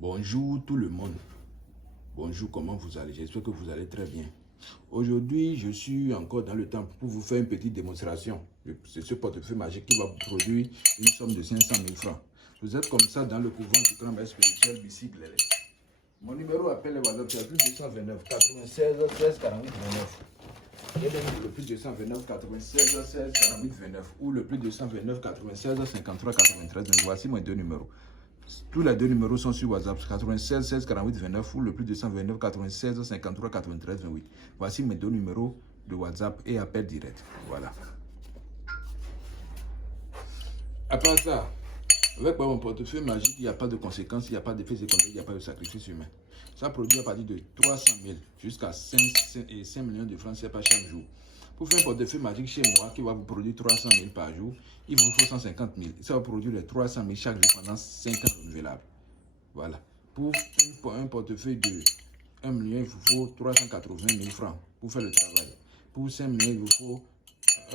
Bonjour tout le monde. Bonjour, comment vous allez? J'espère que vous allez très bien. Aujourd'hui, je suis encore dans le temps pour vous faire une petite démonstration. C'est ce portefeuille magique qui va vous produire une somme de 500 000 francs. Vous êtes comme ça dans le couvent du grand maître spirituel Bicycle. Mon numéro appel est WhatsApp, c'est plus 229 96 16 48 29. Il y a le plus 229 96 16 48 29 ou le plus 229 96 53 93. Voici mes deux numéros. Tous les deux numéros sont sur WhatsApp, 96 16 48 29 ou le plus 229 96 53 93 28. Voici mes deux numéros de WhatsApp et appel direct. Voilà. Après ça, avec mon portefeuille magique, il n'y a pas de conséquences, il n'y a pas d'effet secondaire, il n'y a pas de sacrifice humain. Ça produit à partir de 300 000 jusqu'à 5 millions de francs CFA chaque jour. Pour faire un portefeuille magique chez moi qui va vous produire 300 000 par jour, il vous faut 150 000. Ça va produire les 300 000 chaque jour pendant 5 ans renouvelables. Voilà. Pour un portefeuille de 1 million, il vous faut 380 000 francs pour faire le travail. Pour 5 millions, il vous faut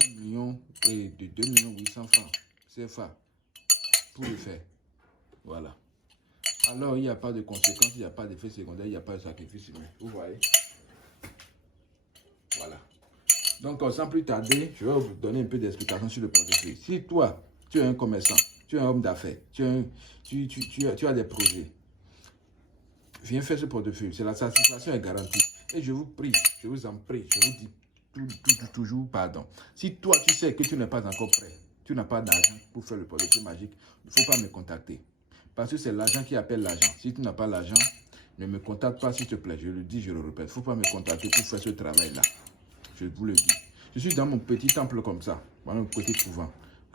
1 million et de 2 800 francs CFA pour le faire. Voilà. Alors, il n'y a pas de conséquences, il n'y a pas d'effet secondaire, il n'y a pas de sacrifice humain. Vous voyez? Voilà. Donc, sans plus tarder, je vais vous donner un peu d'explication sur le portefeuille. Si toi, tu es un commerçant, tu es un homme d'affaires, tu as des projets, viens faire ce portefeuille. La satisfaction est garantie. Et je vous prie, je vous en prie, je vous dis toujours pardon. Si toi, tu sais que tu n'es pas encore prêt, tu n'as pas d'argent pour faire le portefeuille magique, il ne faut pas me contacter. Parce que c'est l'argent qui appelle l'argent. Si tu n'as pas l'argent, ne me contacte pas s'il te plaît. Je le dis, je le répète. Il ne faut pas me contacter pour faire ce travail-là. Je vous le dis. Je suis dans mon petit temple comme ça, dans mon petit couvent.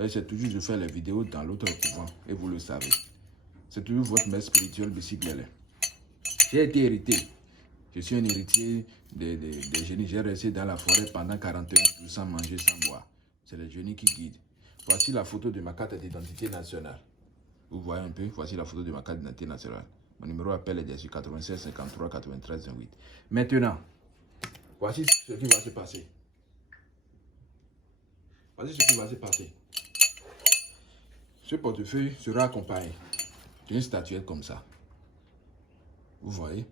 C'est toujours de faire les vidéos dans l'autre couvent. Et vous le savez. C'est toujours votre maître spirituel Bicycle. J'ai été hérité. Je suis un héritier des génies. J'ai resté dans la forêt pendant 41 jours sans manger, sans boire. C'est les génies qui guident. Voici la photo de ma carte d'identité nationale. Vous voyez un peu, voici la photo de ma carte d'identité nationale. Mon numéro appel est dessus 96 53 93 28. Maintenant, voici ce qui va se passer. Voici ce qui va se passer. Ce portefeuille sera accompagné d'une statuette comme ça. Vous voyez?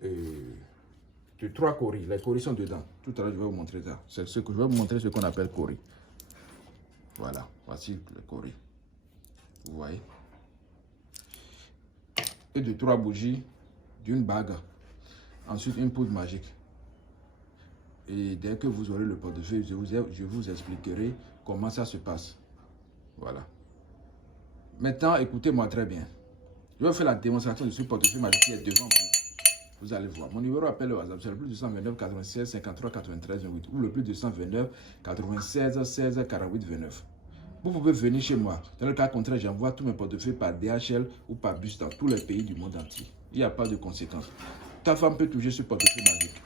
De 3 coris. Les coris sont dedans. Tout à l'heure, je vais vous montrer ça. C'est ce que je vais vous montrer, ce qu'on appelle coris. Voilà, voici les coris. Vous voyez? Et de 3 bougies, d'une bague. Ensuite, une poudre magique. Et dès que vous aurez le portefeuille, je vous expliquerai comment ça se passe. Voilà. Maintenant, écoutez-moi très bien. Je vais faire la démonstration de ce portefeuille magique qui est devant vous. Vous allez voir. Mon numéro appel au WhatsApp, c'est le plus 229 96 53 93 28 ou le plus 229 96 16 48 29. Vous pouvez venir chez moi. Dans le cas contraire, j'envoie tous mes portefeuilles par DHL ou par bus dans tous les pays du monde entier. Il n'y a pas de conséquences. Ta femme peut toucher ce portefeuille magique.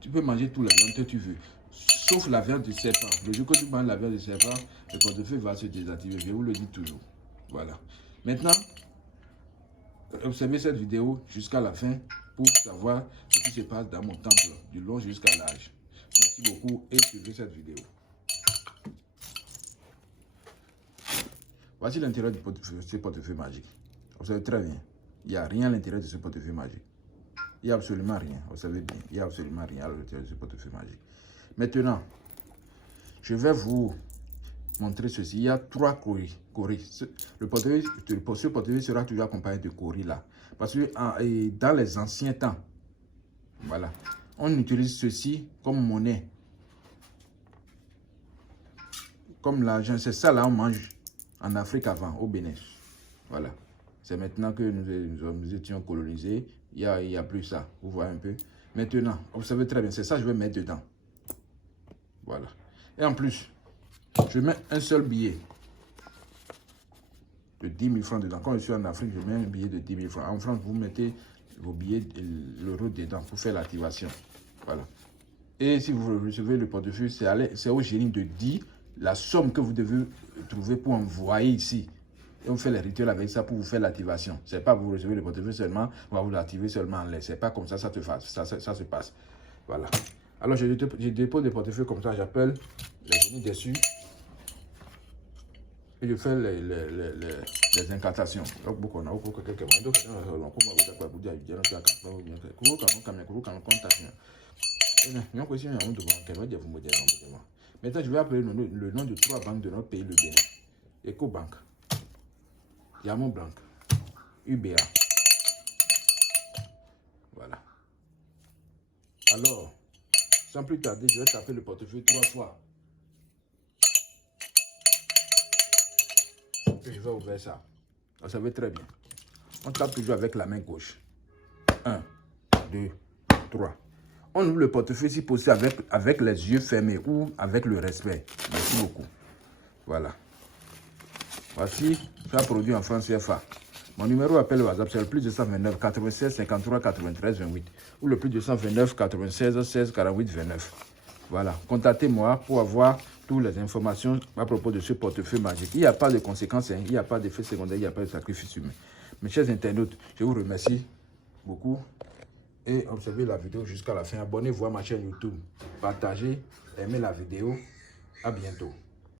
Tu peux manger tous les viandes que tu veux, sauf la viande de serpent. Le jour que tu manges la viande de serpent, le portefeuille va se désactiver. Je vous le dis toujours. Voilà. Maintenant, observez cette vidéo jusqu'à la fin pour savoir ce qui se passe dans mon temple, du long jusqu'à l'âge. Merci beaucoup et suivez cette vidéo. Voici l'intérieur de ce portefeuille magique. Observez très bien. Il n'y a rien à l'intérieur de ce portefeuille magique. Il n'y a absolument rien. Vous savez bien, il n'y a absolument rien à l'intérieur de ce portefeuille magique. Maintenant, je vais vous montrer ceci. Il y a 3 coris. Ce portefeuille sera toujours accompagné de coris là. Parce que dans les anciens temps, voilà, on utilise ceci comme monnaie. Comme l'argent. C'est ça là, on mange en Afrique avant, au Bénin. Voilà. C'est maintenant que nous étions colonisés. Il n'y a plus ça. Vous voyez un peu. Maintenant, observez très bien. C'est ça que je vais mettre dedans. Voilà. Et en plus, je mets un seul billet de 10 000 francs dedans. Quand je suis en Afrique, je mets un billet de 10 000 francs. En France, vous mettez vos billets, l'euro dedans pour faire l'activation. Voilà. Et si vous recevez le portefeuille, c'est au génie de dire la somme que vous devez trouver pour envoyer ici. Et on fait les rituels avec ça pour vous faire l'activation. Ce n'est pas vous recevez le portefeuille seulement, on va vous l'activer seulement en l'air. Ce n'est pas comme ça, ça se passe. Voilà. Alors, je dépose des portefeuilles comme ça, j'appelle les génies dessus. Et je fais les des incantations. Beaucoup on a beaucoup quelqu'un donc on comment vous avez pour dire bien que maintenant, je vais appeler le nom de 3 banques de notre pays, le Bénin. Ecobank, Diamond Bank, UBA. Voilà. Alors, sans plus tarder, je vais taper le portefeuille 3 fois. Et je vais ouvrir ça. Vous savez très bien. On tape toujours avec la main gauche. 1, 2, 3. On ouvre le portefeuille si possible avec les yeux fermés ou avec le respect. Merci beaucoup. Voilà. Voici, ça produit en France CFA. Mon numéro appel WhatsApp, c'est le plus 229 96 53 93 28 ou le plus 229 96 16 48 29. Voilà. Contactez-moi pour avoir toutes les informations à propos de ce portefeuille magique. Il n'y a pas de conséquences, il n'y a pas d'effet secondaire, il n'y a pas de sacrifice humain. Mes chers internautes, je vous remercie beaucoup. Et observez la vidéo jusqu'à la fin. Abonnez-vous à ma chaîne YouTube. Partagez, aimez la vidéo. À bientôt.